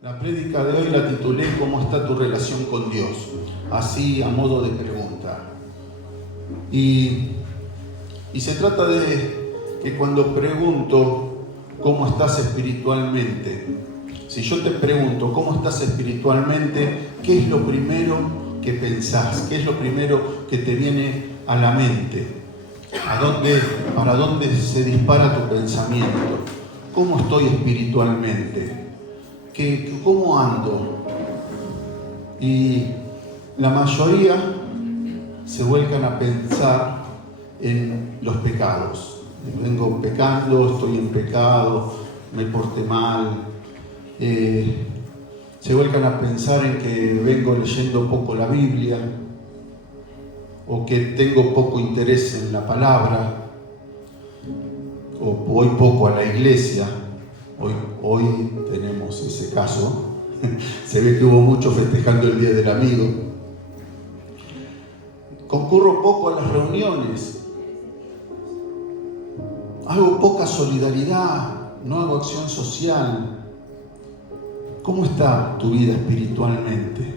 La prédica de hoy la titulé ¿Cómo está tu relación con Dios? Así a modo de pregunta. Y se trata de que cuando pregunto ¿cómo estás espiritualmente? Si yo te pregunto ¿cómo estás espiritualmente? ¿Qué es lo primero que pensás? ¿Qué es lo primero que te viene a la mente? ¿Para dónde se dispara tu pensamiento? ¿Cómo estoy espiritualmente? ¿Cómo ando? Y la mayoría se vuelcan a pensar en los pecados. Vengo pecando, estoy en pecado, me porté mal. Se vuelcan a pensar en que vengo leyendo poco la Biblia o que tengo poco interés en la palabra o voy poco a la iglesia. Hoy tenemos ese caso. Se ve que hubo mucho festejando el Día del Amigo. Concurro poco a las reuniones. Hago poca solidaridad, no hago acción social. ¿Cómo está tu vida espiritualmente?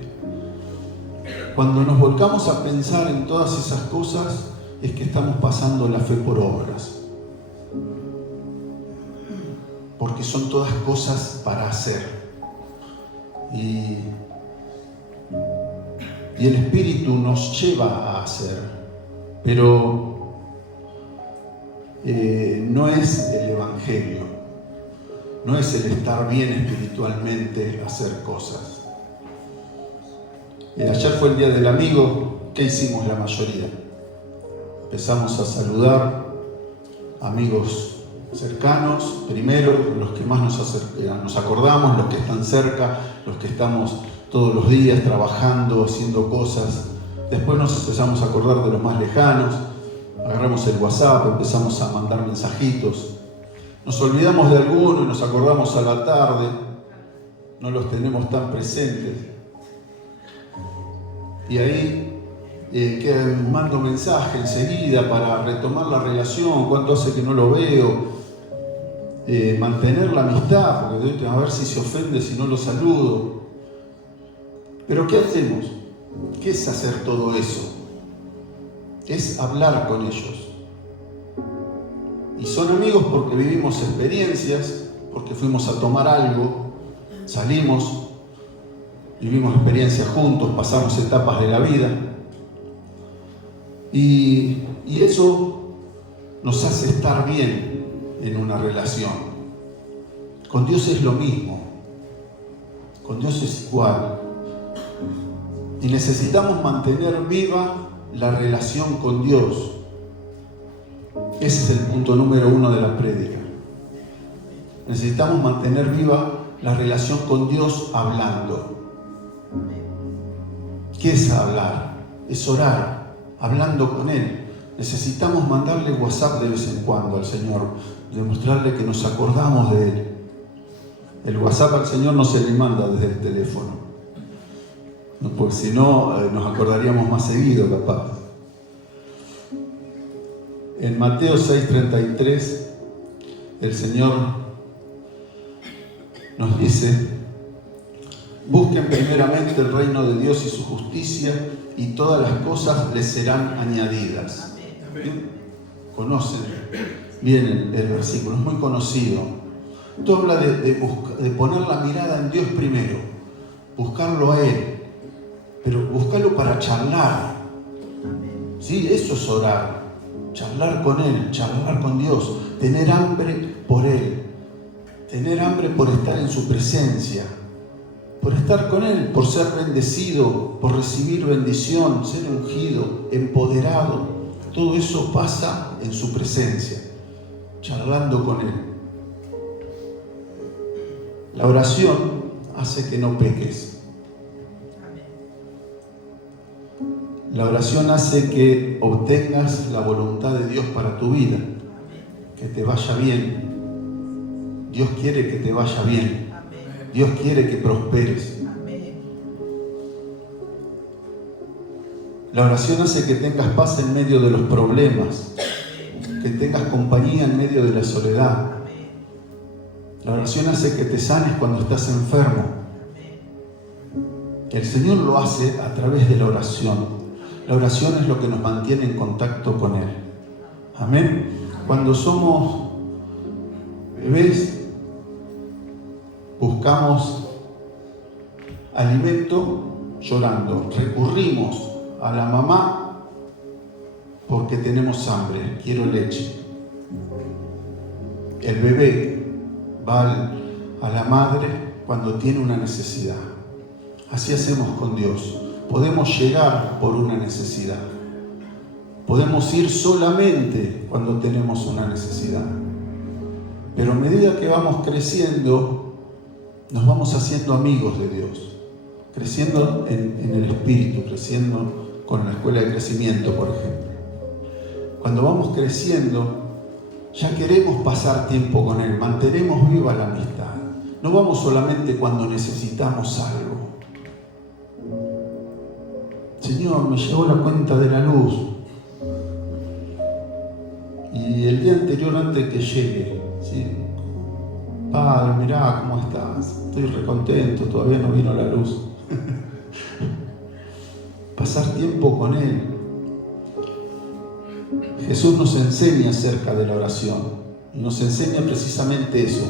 Cuando nos volcamos a pensar en todas esas cosas, es que estamos pasando la fe por obras. Porque son todas cosas para hacer. Y el Espíritu nos lleva a hacer, pero no es el Evangelio, no es el estar bien espiritualmente, hacer cosas. Ayer fue el Día del Amigo. ¿Qué hicimos la mayoría? Empezamos a saludar amigos cercanos, primero, los que más nos acordamos, los que están cerca, los que estamos todos los días trabajando, haciendo cosas. Después nos empezamos a acordar de los más lejanos, agarramos el WhatsApp, empezamos a mandar mensajitos. Nos olvidamos de alguno y nos acordamos a la tarde, no los tenemos tan presentes. Y ahí mando mensaje enseguida para retomar la relación, cuánto hace que no lo veo. Mantener la amistad, porque a ver si se ofende si no lo saludo. Pero ¿qué hacemos? ¿Qué es hacer todo eso? Es hablar con ellos. Y son amigos porque vivimos experiencias, porque fuimos a tomar algo, salimos, vivimos experiencias juntos, pasamos etapas de la vida. Y eso nos hace estar bien en una relación. Con Dios es lo mismo. Con Dios es igual. Y necesitamos mantener viva la relación con Dios. Ese es el punto número 1 de la prédica. Necesitamos mantener viva la relación con Dios hablando. ¿Qué es hablar? Es orar, hablando con Él. Necesitamos mandarle WhatsApp de vez en cuando al Señor, demostrarle que nos acordamos de Él. El WhatsApp al Señor no se le manda desde el teléfono, porque si no nos acordaríamos más seguido, capaz. En Mateo 6:33, el Señor nos dice: busquen primeramente el reino de Dios y su justicia, y todas las cosas les serán añadidas. Conocen bien el versículo, es muy conocido. Esto habla de poner la mirada en Dios primero, buscarlo a Él, pero buscarlo para charlar. ¿Sí? Eso es orar, charlar con Él, charlar con Dios, tener hambre por Él, tener hambre por estar en su presencia, por estar con Él, por ser bendecido, por recibir bendición, ser ungido, empoderado. Todo eso pasa en su presencia, charlando con Él. La oración hace que no peques. La oración hace que obtengas la voluntad de Dios para tu vida, que te vaya bien. Dios quiere que te vaya bien. Dios quiere que prosperes. La oración hace que tengas paz en medio de los problemas, que tengas compañía en medio de la soledad. La oración hace que te sanes cuando estás enfermo. El Señor lo hace a través de la oración. La oración es lo que nos mantiene en contacto con Él. Amén. Cuando somos bebés, buscamos alimento llorando. Recurrimos a la mamá porque tenemos hambre, quiero leche. El bebé va a la madre cuando tiene una necesidad. Así hacemos con Dios. Podemos llegar por una necesidad. Podemos ir solamente cuando tenemos una necesidad. Pero a medida que vamos creciendo, nos vamos haciendo amigos de Dios. Creciendo en el espíritu, creciendo con la escuela de crecimiento, por ejemplo. Cuando vamos creciendo, ya queremos pasar tiempo con Él, mantenemos viva la amistad. No vamos solamente cuando necesitamos algo. Señor, me llegó la cuenta de la luz. Y el día anterior, antes que llegue, ¿sí? Padre, mirá cómo estás. Estoy recontento, todavía no vino la luz. Pasar tiempo con Él. Jesús nos enseña acerca de la oración y nos enseña precisamente eso.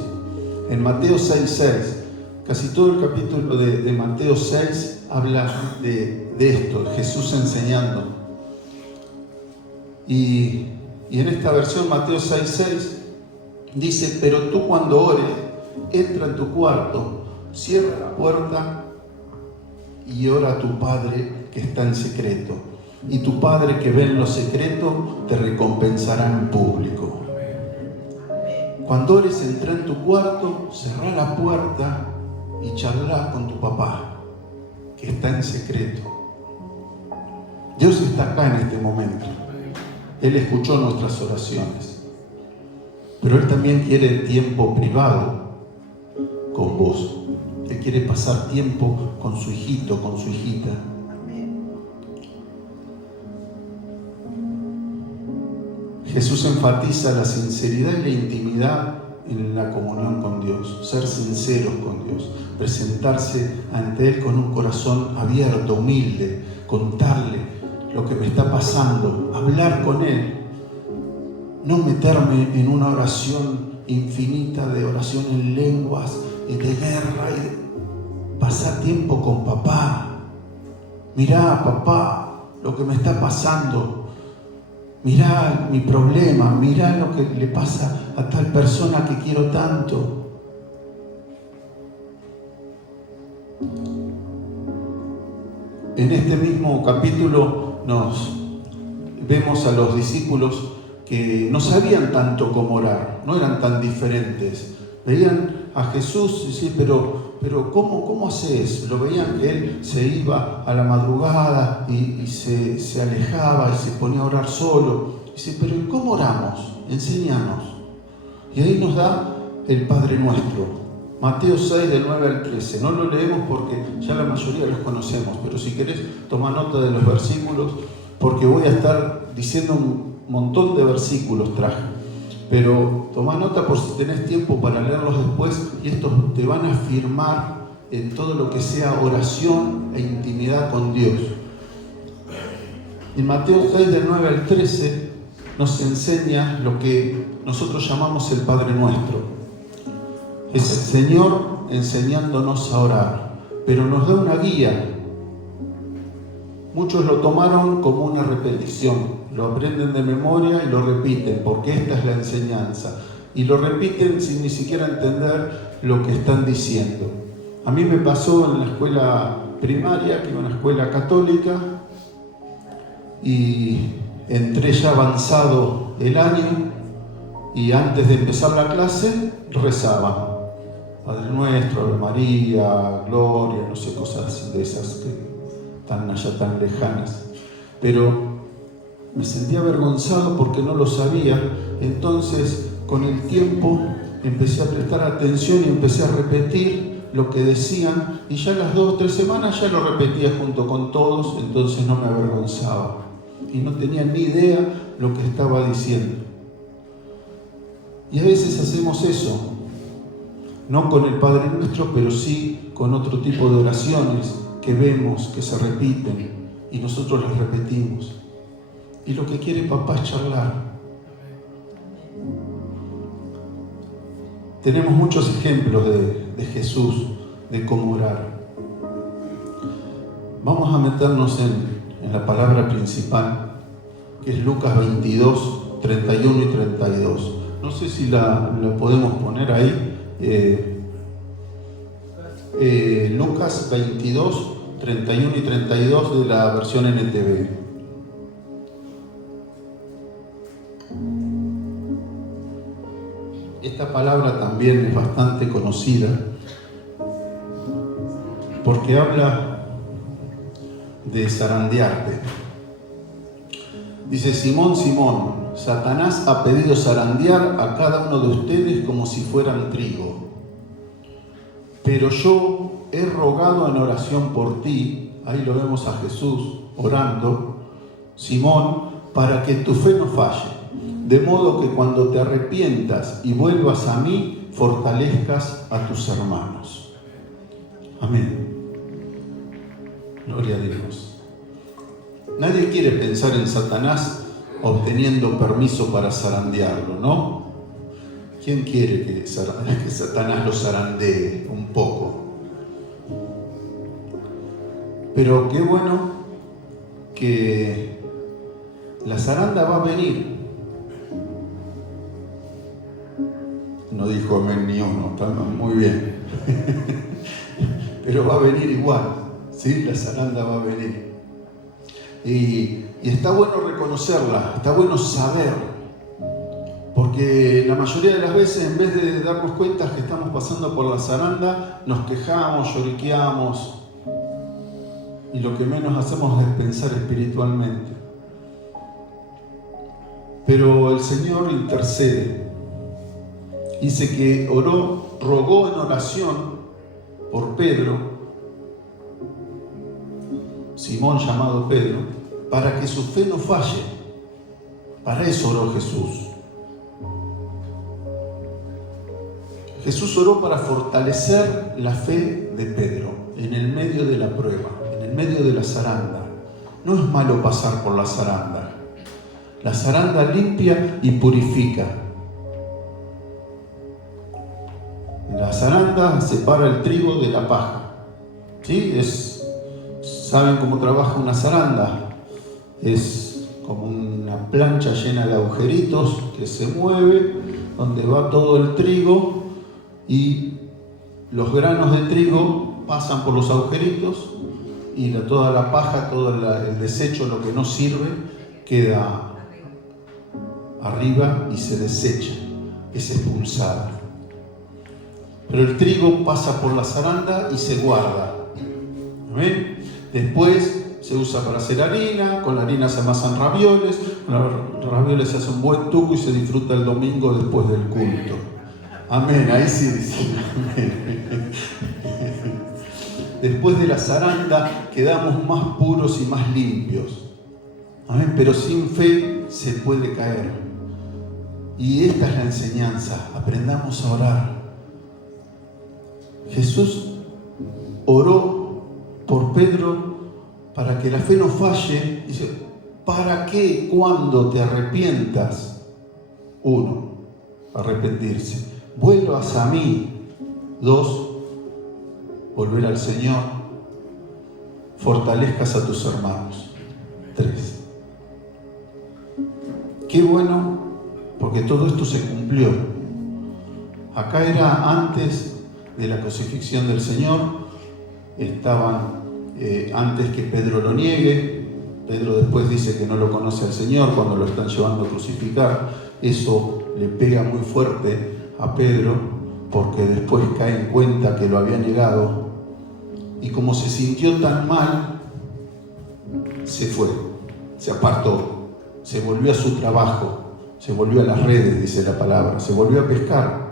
En Mateo 6:6, casi todo el capítulo de Mateo 6 habla de esto, de Jesús enseñando. Y en esta versión, Mateo 6:6, dice: pero tú cuando ores, entra en tu cuarto, cierra la puerta y ora a tu Padre que está en secreto. Y tu Padre que ve en lo secreto te recompensará en público. Cuando ores, entra en tu cuarto, cerrá la puerta y charlá con tu papá que está en secreto. Dios está acá en este momento. Él escuchó nuestras oraciones. Pero Él también quiere tiempo privado con vos. Él quiere pasar tiempo con su hijito, con su hijita. Jesús enfatiza la sinceridad y la intimidad en la comunión con Dios, ser sinceros con Dios, presentarse ante Él con un corazón abierto, humilde, contarle lo que me está pasando, hablar con Él, no meterme en una oración infinita de oración en lenguas y de guerra y pasar tiempo con papá. Mirá, papá, lo que me está pasando. Mirá mi problema, mirá lo que le pasa a tal persona que quiero tanto. En este mismo capítulo nos vemos a los discípulos que no sabían tanto cómo orar, no eran tan diferentes. Veían a Jesús y decían, pero ¿cómo haces? Lo veían que Él se iba a la madrugada y se alejaba y se ponía a orar solo. Dice, pero ¿cómo oramos? Enséñanos. Y ahí nos da el Padre Nuestro. Mateo 6, del 9 al 13. No lo leemos porque ya la mayoría los conocemos, pero si querés, toma nota de los versículos, porque voy a estar diciendo un montón de versículos traje. Pero toma nota por si tenés tiempo para leerlos después, y estos te van a afirmar en todo lo que sea oración e intimidad con Dios. En Mateo 6, del 9 al 13, nos enseña lo que nosotros llamamos el Padre Nuestro. Es el Señor enseñándonos a orar, pero nos da una guía. Muchos lo tomaron como una repetición. Lo aprenden de memoria y lo repiten, porque esta es la enseñanza. Y lo repiten sin ni siquiera entender lo que están diciendo. A mí me pasó en la escuela primaria, que era una escuela católica, y entré ya avanzado el año, y antes de empezar la clase, rezaba. Padre Nuestro, Ave María, Gloria, no sé, cosas de esas que están allá tan lejanas. Pero me sentía avergonzado porque no lo sabía. Entonces, con el tiempo, empecé a prestar atención y empecé a repetir lo que decían. Y ya las 2 o 3 semanas ya lo repetía junto con todos, entonces no me avergonzaba. Y no tenía ni idea lo que estaba diciendo. Y a veces hacemos eso. No con el Padre Nuestro, pero sí con otro tipo de oraciones. que vemos, que se repiten y nosotros las repetimos. Y lo que quiere papá es charlar. Tenemos muchos ejemplos de Jesús, de cómo orar. Vamos a meternos en la palabra principal, que es Lucas 22, 31 y 32. No sé si la podemos poner ahí. Lucas 22, 31 y 32 de la versión NTV. Esta palabra también es bastante conocida porque habla de zarandearte. Dice: Simón, Simón, Satanás ha pedido zarandear a cada uno de ustedes como si fueran trigo. Pero yo he rogado en oración por ti, ahí lo vemos a Jesús orando, Simón, para que tu fe no falle, de modo que cuando te arrepientas y vuelvas a mí, fortalezcas a tus hermanos. Amén. Gloria a Dios. Nadie quiere pensar en Satanás obteniendo permiso para zarandearlo, ¿no? ¿Quién quiere que Satanás lo zarandee un poco? Pero qué bueno que la zaranda va a venir. No dijo amén ni uno, está muy bien. Pero va a venir igual, ¿sí? La zaranda va a venir. Y está bueno reconocerla, está bueno saber, porque la mayoría de las veces, en vez de darnos cuenta que estamos pasando por la zaranda, nos quejamos, lloriqueamos, y lo que menos hacemos es pensar espiritualmente. Pero el Señor intercede. Dice que rogó en oración por Pedro, Simón llamado Pedro, para que su fe no falle. Para eso oró Jesús. Jesús oró para fortalecer la fe de Pedro en el medio de la prueba, en el medio de la zaranda. No es malo pasar por la zaranda. La zaranda limpia y purifica. La zaranda separa el trigo de la paja. ¿Sí? ¿Saben cómo trabaja una zaranda? Es como una plancha llena de agujeritos que se mueve, donde va todo el trigo y los granos de trigo pasan por los agujeritos y toda la paja, todo el desecho, lo que no sirve, queda arriba y se desecha, es expulsada. Pero el trigo pasa por la zaranda y se guarda. ¿Ven? Después se usa para hacer harina, con la harina se amasan ravioles, con los ravioles se hace un buen tuco y se disfruta el domingo después del culto. Amén, ahí sí dicen amén. Después de la zaranda quedamos más puros y más limpios. Amén, pero sin fe se puede caer. Y esta es la enseñanza, aprendamos a orar. Jesús oró por Pedro para que la fe no falle. Dice, ¿para qué cuando te arrepientas? 1, arrepentirse. Vuelvas a mí. 2, volver al Señor. Fortalezcas a tus hermanos. 3. Qué bueno, porque todo esto se cumplió. Acá era antes de la crucifixión del Señor, estaban antes que Pedro lo niegue. Pedro después dice que no lo conoce al Señor cuando lo están llevando a crucificar. Eso le pega muy fuerte a Pedro, porque después cae en cuenta que lo había negado, y como se sintió tan mal, se fue, se apartó, se volvió a su trabajo, se volvió a las redes, dice la palabra, se volvió a pescar.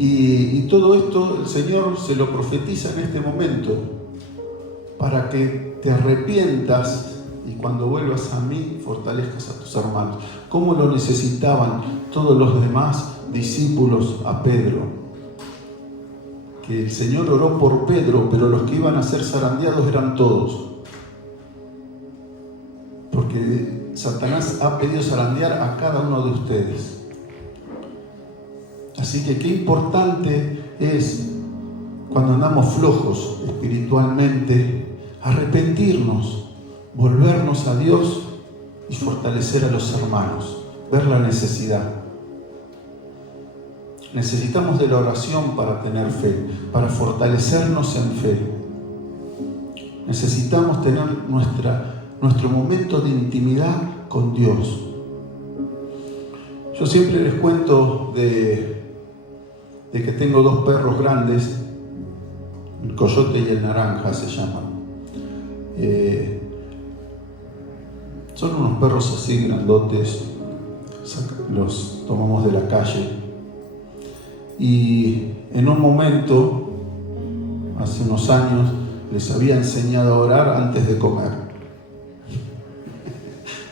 Y todo esto el Señor se lo profetiza en este momento, para que te arrepientas y cuando vuelvas a mí fortalezcas a tus hermanos. ¿Cómo lo necesitaban todos los demás discípulos a Pedro? que el Señor oró por Pedro, pero los que iban a ser zarandeados eran todos. Porque Satanás ha pedido zarandear a cada uno de ustedes. Así que qué importante es, cuando andamos flojos espiritualmente, arrepentirnos, volvernos a Dios y fortalecer a los hermanos, ver la necesidad. Necesitamos de la oración para tener fe, para fortalecernos en fe. Necesitamos tener nuestro momento de intimidad con Dios. Yo siempre les cuento de que tengo 2 perros grandes, el Coyote y el Naranja se llaman. Son unos perros así grandotes, los tomamos de la calle. Y en un momento, hace unos años, les había enseñado a orar antes de comer.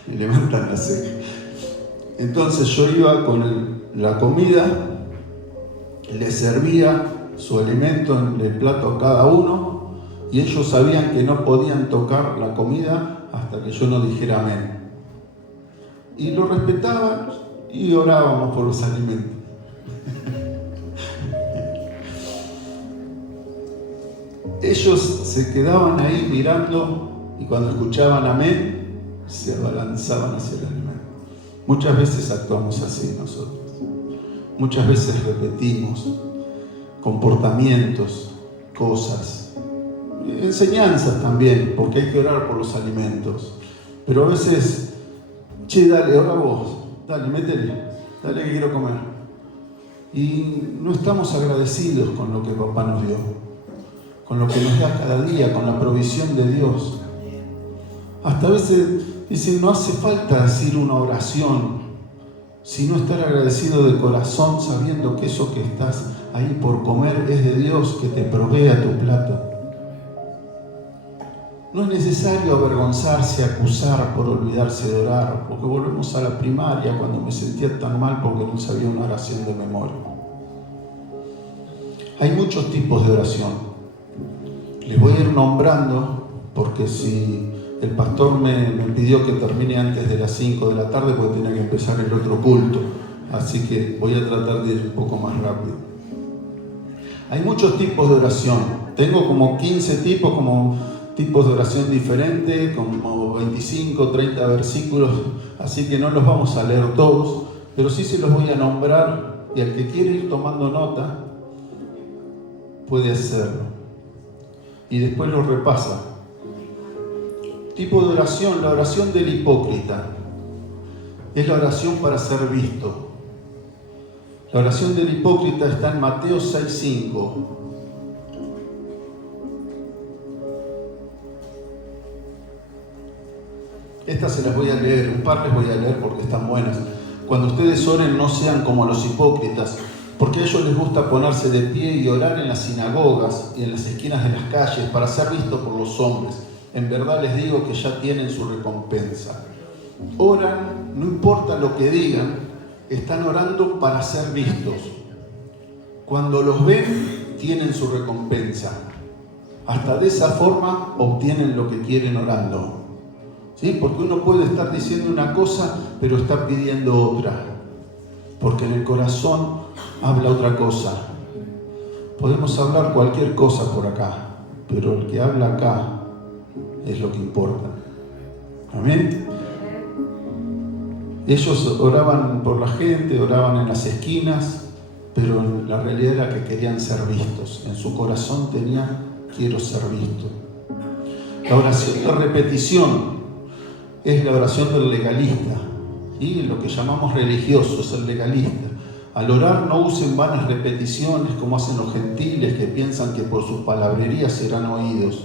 Me levantan la ceja. Entonces yo iba con la comida, les servía su alimento en el plato a cada uno, y ellos sabían que no podían tocar la comida hasta que yo no dijera amén. Y lo respetaban y orábamos por los alimentos. Ellos se quedaban ahí mirando y cuando escuchaban amén, se abalanzaban hacia el alimento. Muchas veces actuamos así nosotros. Muchas veces repetimos comportamientos, cosas, enseñanzas también, porque hay que orar por los alimentos. Pero a veces, che, dale, ora vos, dale, métele, dale que quiero comer. Y no estamos agradecidos con lo que papá nos dio, con lo que nos da cada día, con la provisión de Dios. Hasta a veces dicen, no hace falta decir una oración, sino estar agradecido de corazón, sabiendo que eso que estás ahí por comer es de Dios, que te provee tu plato. No es necesario avergonzarse, acusar por olvidarse de orar, porque volvemos a la primaria, cuando me sentía tan mal porque no sabía una oración de memoria. Hay muchos tipos de oración. Les voy a ir nombrando, porque si el pastor me pidió que termine antes de las 5 de la tarde, porque tiene que empezar el otro culto. Así que voy a tratar de ir un poco más rápido. Hay muchos tipos de oración. Tengo como 15 tipos, tipos de oración diferentes, como 25, 30 versículos. Así que no los vamos a leer todos, pero sí se los voy a nombrar. Y al que quiere ir tomando nota, puede hacerlo. Y después lo repasa. Tipo de oración, la oración del hipócrita. Es la oración para ser visto. La oración del hipócrita está en Mateo 6:5. Estas se las voy a leer, un par les voy a leer porque están buenas. Cuando ustedes oren, no sean como los hipócritas, porque a ellos les gusta ponerse de pie y orar en las sinagogas y en las esquinas de las calles para ser vistos por los hombres. En verdad les digo que ya tienen su recompensa. Oran, no importa lo que digan, están orando para ser vistos. Cuando los ven, tienen su recompensa. Hasta de esa forma obtienen lo que quieren orando. ¿Sí? Porque uno puede estar diciendo una cosa, pero está pidiendo otra. Porque en el corazón habla otra cosa. Podemos hablar cualquier cosa por acá, pero el que habla acá es lo que importa. Amén. Ellos oraban por la gente, oraban en las esquinas, pero la realidad era que querían ser vistos. En su corazón tenía, quiero ser visto. La oración de repetición es la oración del legalista, y lo que llamamos religioso es el legalista. Al orar no usen vanas repeticiones como hacen los gentiles que piensan que por sus palabrerías serán oídos.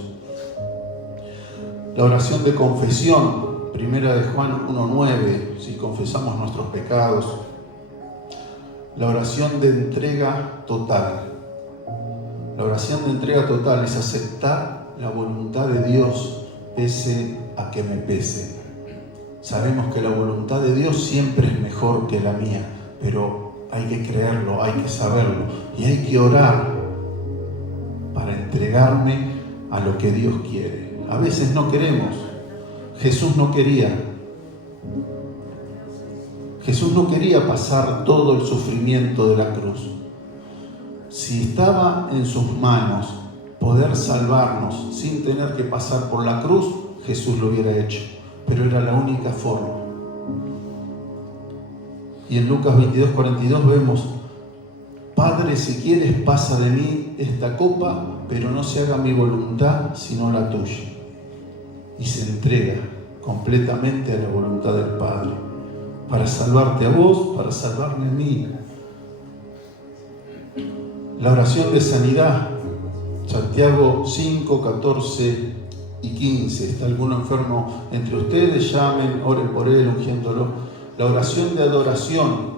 La oración de confesión, 1 de Juan 1:9, si confesamos nuestros pecados. La oración de entrega total. La oración de entrega total es aceptar la voluntad de Dios, pese a que me pese. Sabemos que la voluntad de Dios siempre es mejor que la mía, pero hay que creerlo, hay que saberlo y hay que orar entregarme a lo que Dios quiere. A veces no queremos. Jesús no quería. Jesús no quería pasar todo el sufrimiento de la cruz. Si estaba en sus manos poder salvarnos sin tener que pasar por la cruz, Jesús lo hubiera hecho, pero era la única forma. Y en Lucas 22:42 vemos: Padre, si quieres, pasa de mí esta copa, pero no se haga mi voluntad, sino la tuya. Y se entrega completamente a la voluntad del Padre, para salvarte a vos, para salvarme a mí. La oración de sanidad, Santiago 5, 14 y 15. ¿Está alguno enfermo entre ustedes? Llamen, oren por él, ungiéndolo. La oración de adoración,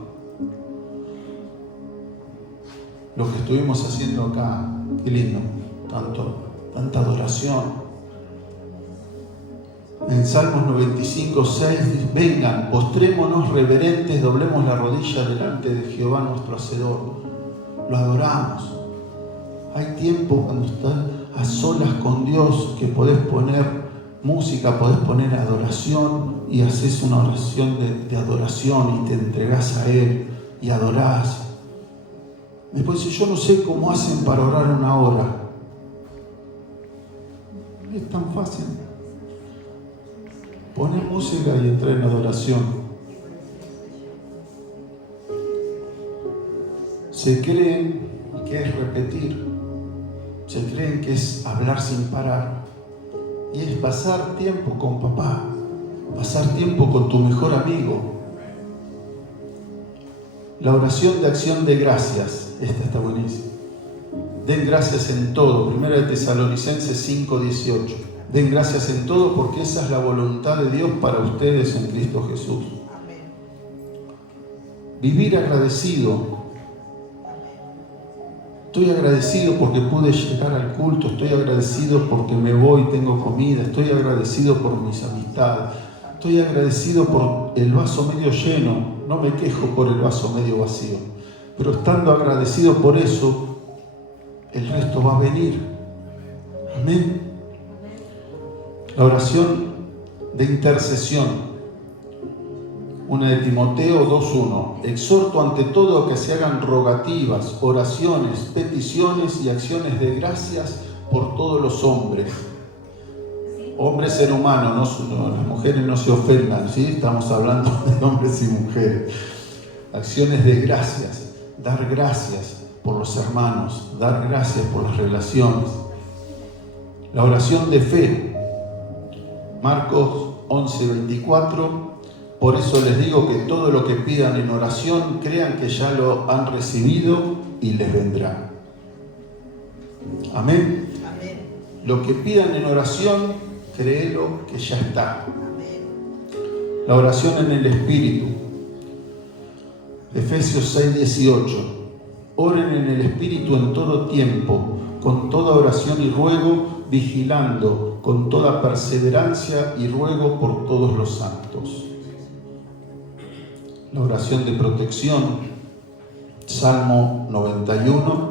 lo que estuvimos haciendo acá, qué lindo, tanta adoración. En Salmos 95, 6, vengan, postrémonos reverentes, doblemos la rodilla delante de Jehová nuestro Hacedor. Lo adoramos. Hay tiempo cuando estás a solas con Dios que podés poner música, podés poner adoración y haces una oración de adoración y te entregás a Él y adorás. Después, si yo no sé cómo hacen para orar una hora, es tan fácil. Poner música y entrar en adoración. Se creen que es repetir, se creen que es hablar sin parar, y es pasar tiempo con papá, pasar tiempo con tu mejor amigo. La oración de acción de gracias, esta está buenísima. Den gracias en todo, 1 Tesalonicenses 5:18. Den gracias en todo porque esa es la voluntad de Dios para ustedes en Cristo Jesús. Vivir agradecido. Estoy agradecido porque pude llegar al culto, estoy agradecido porque me voy, tengo comida, estoy agradecido por mis amistades, estoy agradecido por el vaso medio lleno, no me quejo por el vaso medio vacío, pero estando agradecido por eso, el resto va a venir. Amén. La oración de intercesión. Una de Timoteo 2:1. Exhorto ante todo a que se hagan rogativas, oraciones, peticiones y acciones de gracias por todos los hombres. Hombre, ser humano, no, las mujeres no se ofendan, ¿sí? Estamos hablando de hombres y mujeres. Acciones de gracias, dar gracias por los hermanos, dar gracias por las relaciones. La oración de fe. Marcos 11:24. Por eso les digo que todo lo que pidan en oración, crean que ya lo han recibido y les vendrá. Amén. Amén. Lo que pidan en oración, créelo que ya está. Amén. La oración en el Espíritu. Efesios 6:18. Oren en el Espíritu en todo tiempo, con toda oración y ruego, vigilando con toda perseverancia y ruego por todos los santos. La oración de protección, Salmo 91,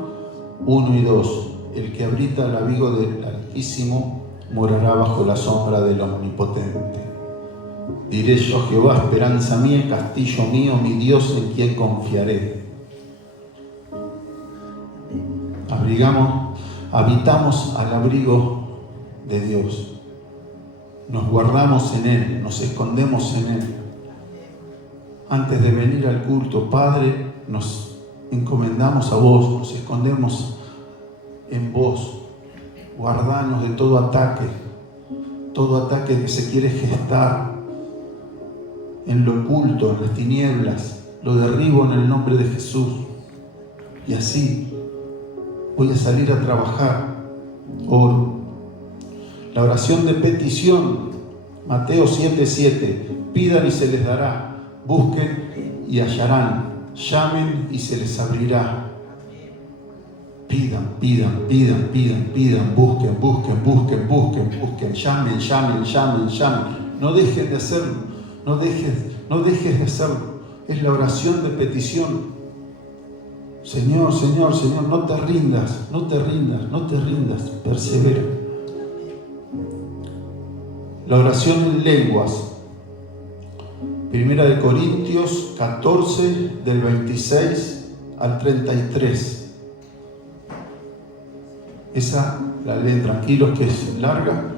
1 y 2. El que habita al abrigo del Altísimo morará bajo la sombra del Omnipotente. Diré yo a Jehová, esperanza mía, castillo mío, mi Dios en quien confiaré. Habitamos al abrigo de Dios. Nos guardamos en Él, nos escondemos en Él. Antes de venir al culto, Padre, nos encomendamos a vos, nos escondemos en vos. Guardanos de todo ataque que se quiere gestar en lo oculto, en las tinieblas. Lo derribo en el nombre de Jesús. Y así voy a salir a trabajar. Oro. La oración de petición, Mateo 7:7. Pidan y se les dará. Busquen y hallarán, llamen y se les abrirá. Pidan, busquen, llamen. No dejes de hacerlo, no dejes de hacerlo. Es la oración de petición. Señor, Señor, Señor, no te rindas, no te rindas, no te rindas, persevera. La oración en lenguas. 1 Corintios 14, del 26 al 33. Esa la leen tranquilos, que es larga,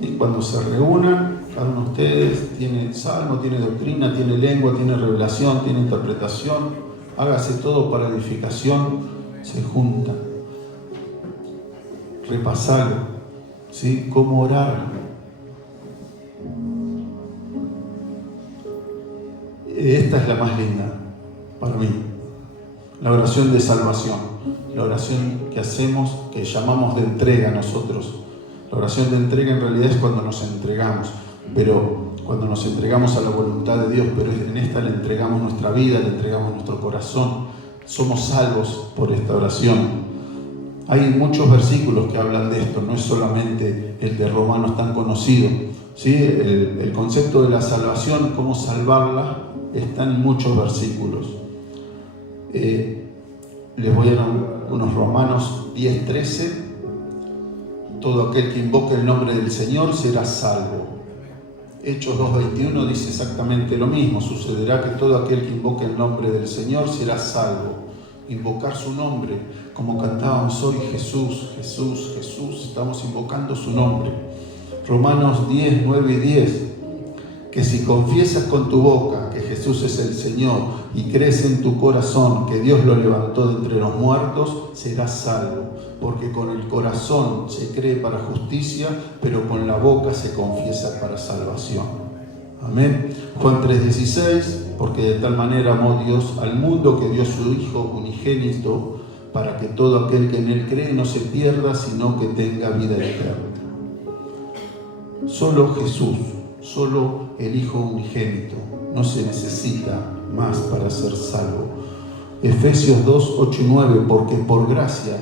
y cuando se reúnan, cada uno de ustedes tiene salmo, tiene doctrina, tiene lengua, tiene revelación, tiene interpretación, hágase todo para edificación, se juntan. Repasalo, ¿sí? Cómo orar. Esta es la más linda para mí, la oración de salvación, la oración que hacemos, que llamamos de entrega nosotros. La oración de entrega en realidad es cuando nos entregamos, pero cuando nos entregamos a la voluntad de Dios, pero en esta le entregamos nuestra vida, le entregamos nuestro corazón. Somos salvos por esta oración. Hay muchos versículos que hablan de esto, no es solamente el de Romanos tan conocido, ¿sí? El concepto de la salvación, cómo salvarla, está en muchos versículos. Les voy a dar unos Romanos 10:13. Todo aquel que invoque el nombre del Señor será salvo. Hechos 2:21 dice exactamente lo mismo. Sucederá que todo aquel que invoque el nombre del Señor será salvo. Invocar su nombre, como cantábamos hoy, Jesús, Jesús, Jesús, estamos invocando su nombre. Romanos 10, 9 y 10, que si confiesas con tu boca que Jesús es el Señor y crees en tu corazón que Dios lo levantó de entre los muertos, serás salvo, porque con el corazón se cree para justicia, pero con la boca se confiesa para salvación. Amén. Juan 3:16, porque de tal manera amó Dios al mundo que dio su Hijo unigénito, para que todo aquel que en Él cree no se pierda, sino que tenga vida eterna. Solo Jesús, solo el Hijo unigénito, no se necesita más para ser salvo. Efesios 2, 8 y 9, porque por gracia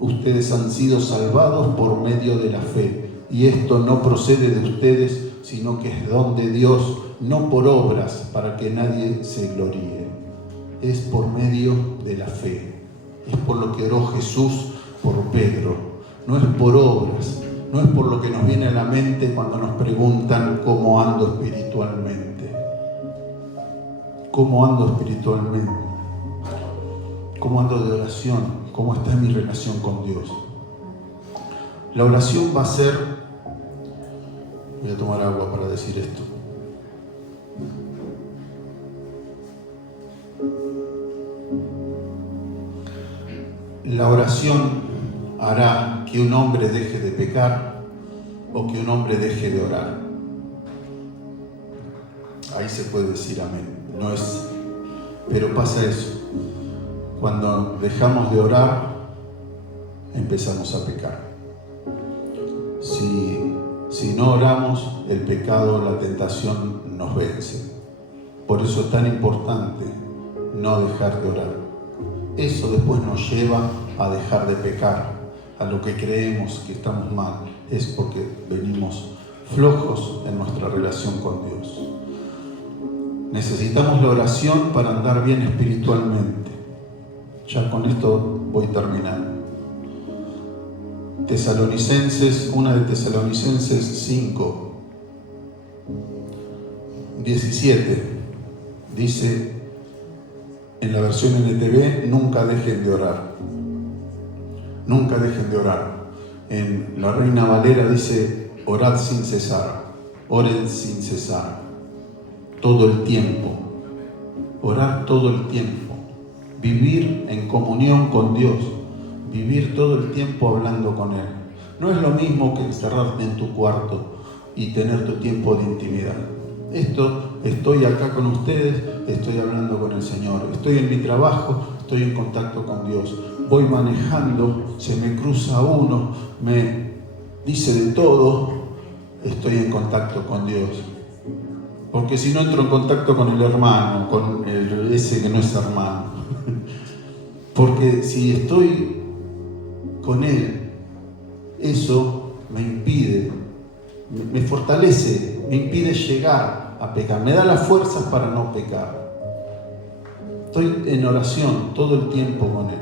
ustedes han sido salvados por medio de la fe, y esto no procede de ustedes, sino que es don de Dios, no por obras, para que nadie se gloríe. Es por medio de la fe. Es por lo que oró Jesús por Pedro. No es por obras, no es por lo que nos viene a la mente cuando nos preguntan cómo ando espiritualmente. ¿Cómo ando espiritualmente? ¿Cómo ando de oración? ¿Cómo está mi relación con Dios? La oración va a ser... Voy a tomar agua para decir esto. La oración hará que un hombre deje de pecar o que un hombre deje de orar. Ahí se puede decir amén. No es, pero pasa eso. Cuando dejamos de orar, empezamos a pecar. Si no oramos, el pecado, la tentación nos vence. Por eso es tan importante no dejar de orar. Eso después nos lleva a dejar de pecar. A lo que creemos que estamos mal es porque venimos flojos en nuestra relación con Dios. Necesitamos la oración para andar bien espiritualmente. Ya con esto voy terminando. Una de Tesalonicenses 5, 17, dice en la versión NTV, nunca dejen de orar. Nunca dejen de orar. En la Reina Valera dice, orad sin cesar, oren sin cesar, todo el tiempo. Orar todo el tiempo. Vivir en comunión con Dios. Vivir todo el tiempo hablando con Él. No es lo mismo que encerrarte en tu cuarto y tener tu tiempo de intimidad. Estoy acá con ustedes, estoy hablando con el Señor. Estoy en mi trabajo, estoy en contacto con Dios. Voy manejando, se me cruza uno, me dice de todo, estoy en contacto con Dios. Porque si no entro en contacto con el hermano, con ese que no es hermano. Porque si estoy con Él, eso me impide, me fortalece, me impide llegar a pecar, me da las fuerzas para no pecar. Estoy en oración todo el tiempo con Él.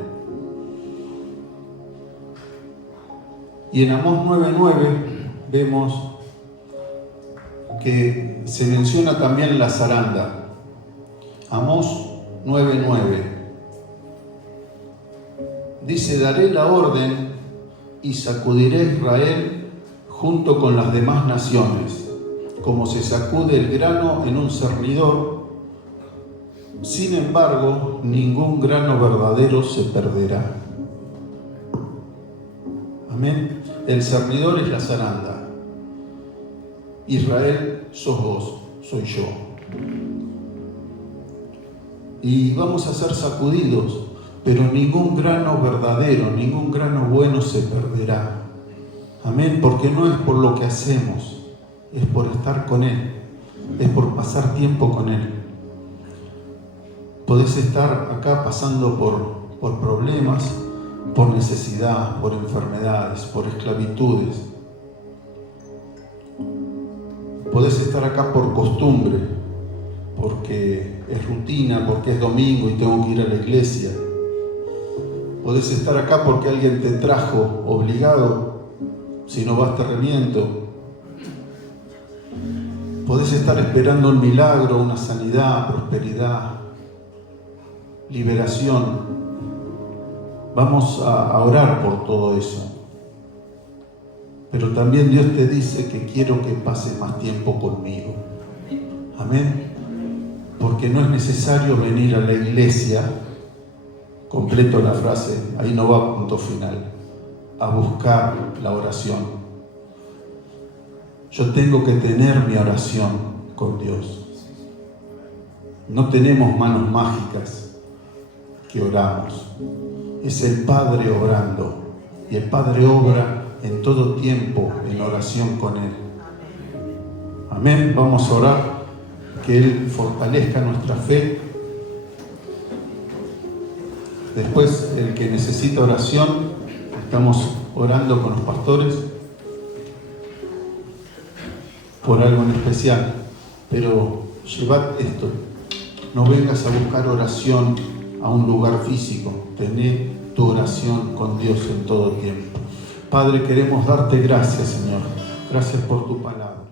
Y en Amós 9:9 vemos que se menciona también la zaranda. Amós 9:9 dice: daré la orden y sacudiré a Israel junto con las demás naciones, como se sacude el grano en un cernidor. Sin embargo, ningún grano verdadero se perderá. Amén. El cernidor es la zaranda. Israel sos vos, soy yo. Y vamos a ser sacudidos, pero ningún grano verdadero, ningún grano bueno se perderá. Amén, porque no es por lo que hacemos, es por estar con Él, es por pasar tiempo con Él. Podés estar acá pasando por problemas, por necesidad, por enfermedades, por esclavitudes. Podés estar acá por costumbre, porque es rutina, porque es domingo y tengo que ir a la iglesia. Podés estar acá porque alguien te trajo obligado, si no vas te reviento. Podés estar esperando un milagro, una sanidad, prosperidad, liberación. Vamos a orar por todo eso. Pero también Dios te dice que quiero que pases más tiempo conmigo. Amén. Porque no es necesario venir a la iglesia, completo la frase, ahí no va punto final, a buscar la oración. Yo tengo que tener mi oración con Dios. No tenemos manos mágicas que oramos. Es el Padre obrando. Y el Padre obra en todo tiempo en oración con Él. Amén. Vamos a orar, que Él fortalezca nuestra fe. Después, el que necesita oración, estamos orando con los pastores por algo en especial. Pero llevad esto. No vengas a buscar oración a un lugar físico. Tené tu oración con Dios en todo tiempo. Padre, queremos darte gracias, Señor. Gracias por tu palabra.